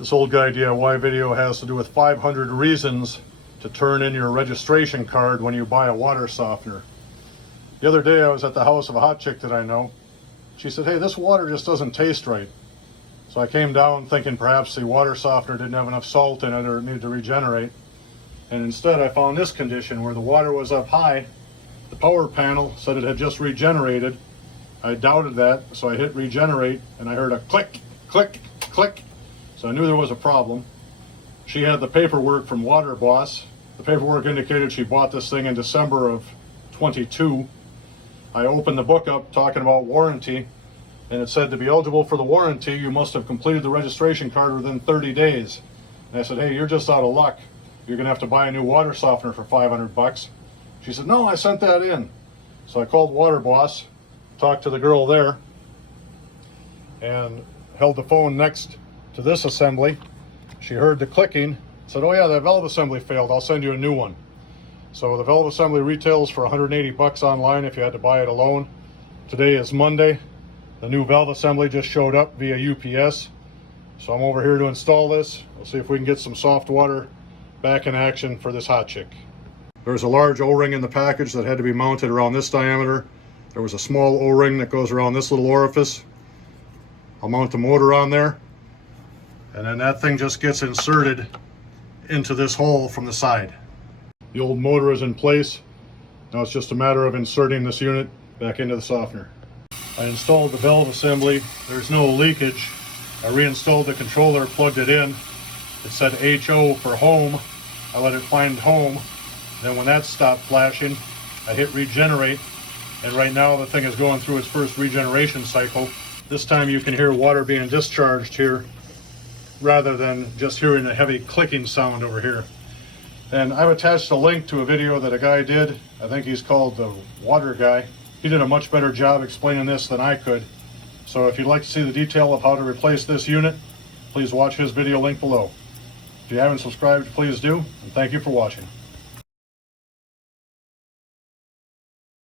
This old guy DIY video has to do with 500 reasons to turn in your registration card when you buy a water softener. The other day I was at the house of a hot chick that I know. She said, hey, this water just doesn't taste right. So I came down thinking perhaps the water softener didn't have enough salt in it or it needed to regenerate. And instead I found this condition where the water was up high. The power panel said it had just regenerated. I doubted that, so I hit regenerate and I heard a click, click, click. So I knew there was a problem. She had the paperwork from Water Boss. The paperwork indicated she bought this thing in December of 22. I opened the book up talking about warranty, and it said to be eligible for the warranty, you must have completed the registration card within 30 days. And I said, hey, you're just out of luck. You're gonna have to buy a new water softener for 500 bucks. She said, no, I sent that in. So I called Water Boss, talked to the girl there, and held the phone next to this assembly. She heard the clicking, said, oh yeah, that valve assembly failed, I'll send you a new one. So the valve assembly retails for 180 bucks online if you had to buy it alone. Today is Monday. The new valve assembly just showed up via UPS. So I'm over here to install this. We'll see if we can get some soft water back in action for this hot chick. There's a large O-ring in the package that had to be mounted around this diameter. There was a small O-ring that goes around this little orifice. I'll mount the motor on there, and then that thing just gets inserted into this hole from the side. The old motor is in place. Now it's just a matter of inserting this unit back into the softener. I installed the valve assembly. There's no leakage. I reinstalled the controller, plugged it in. It said HO for home. I let it find home. Then when that stopped flashing, I hit regenerate. And right now the thing is going through its first regeneration cycle. This time you can hear water being discharged here rather than just hearing a heavy clicking sound over here. And I've attached a link to a video that a guy did. I think he's called the Water Guy. He did a much better job explaining this than I could. So if you'd like to see the detail of how to replace this unit, please watch his video link below. If you haven't subscribed, please do, and thank you for watching.